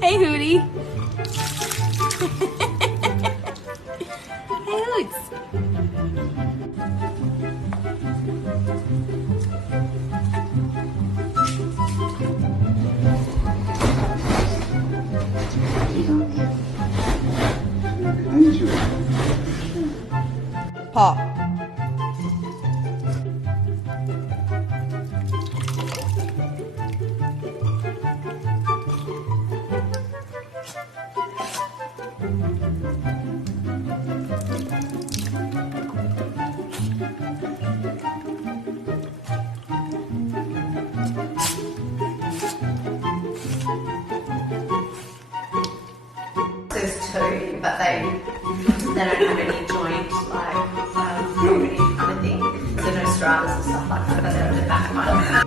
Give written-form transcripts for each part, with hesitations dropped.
Hey, Hootie. Hey, Hoots. Paw. There's two, but they don't have any joint like property kind of thing. So no stratas and stuff like that, but they're at the back of mine.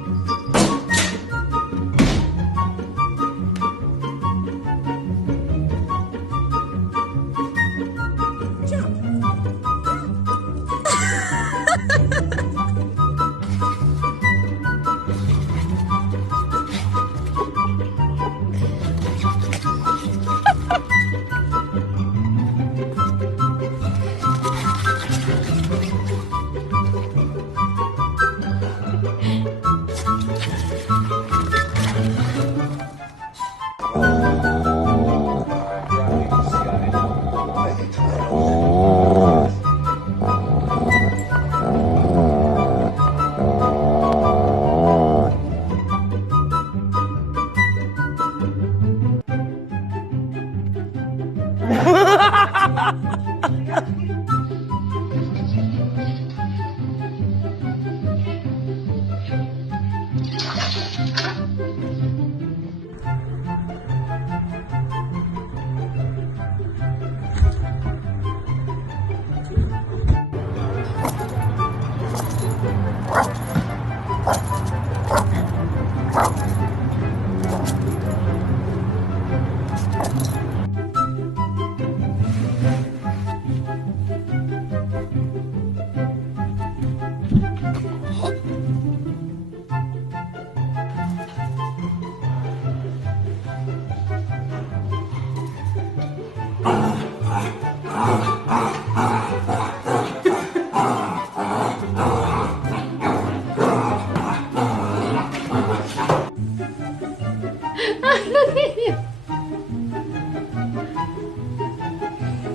Look at you.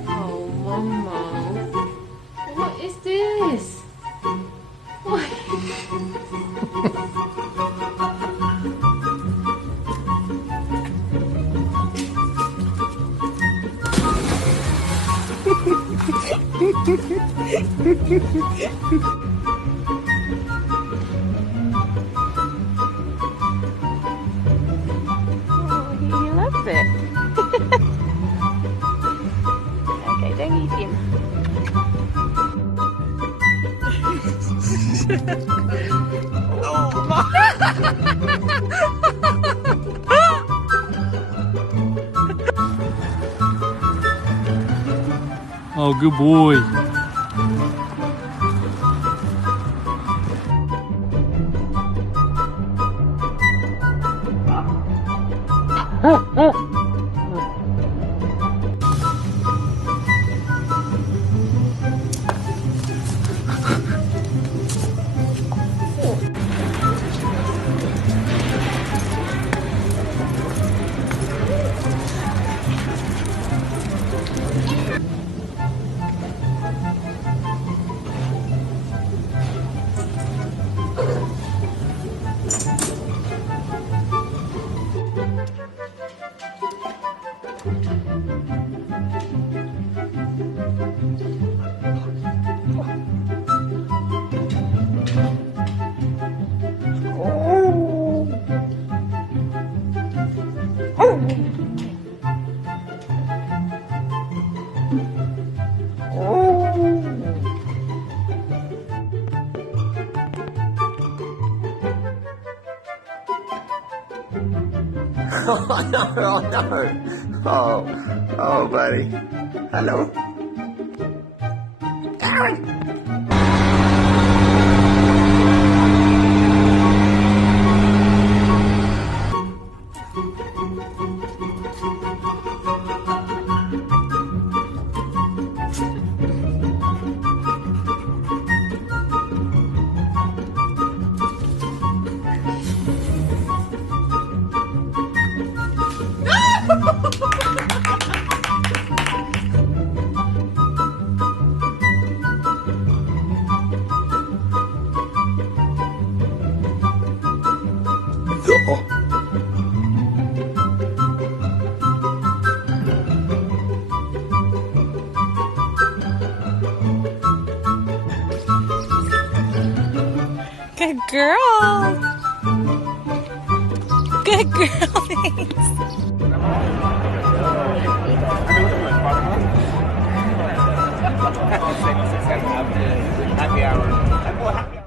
Oh, Mama. What is this? He loves it. Okay, don't eat him. Oh, good boy. Oh no! Oh no! Oh, oh, buddy. Hello, Aaron. Oh. Good girl. Good girl. Happy hour.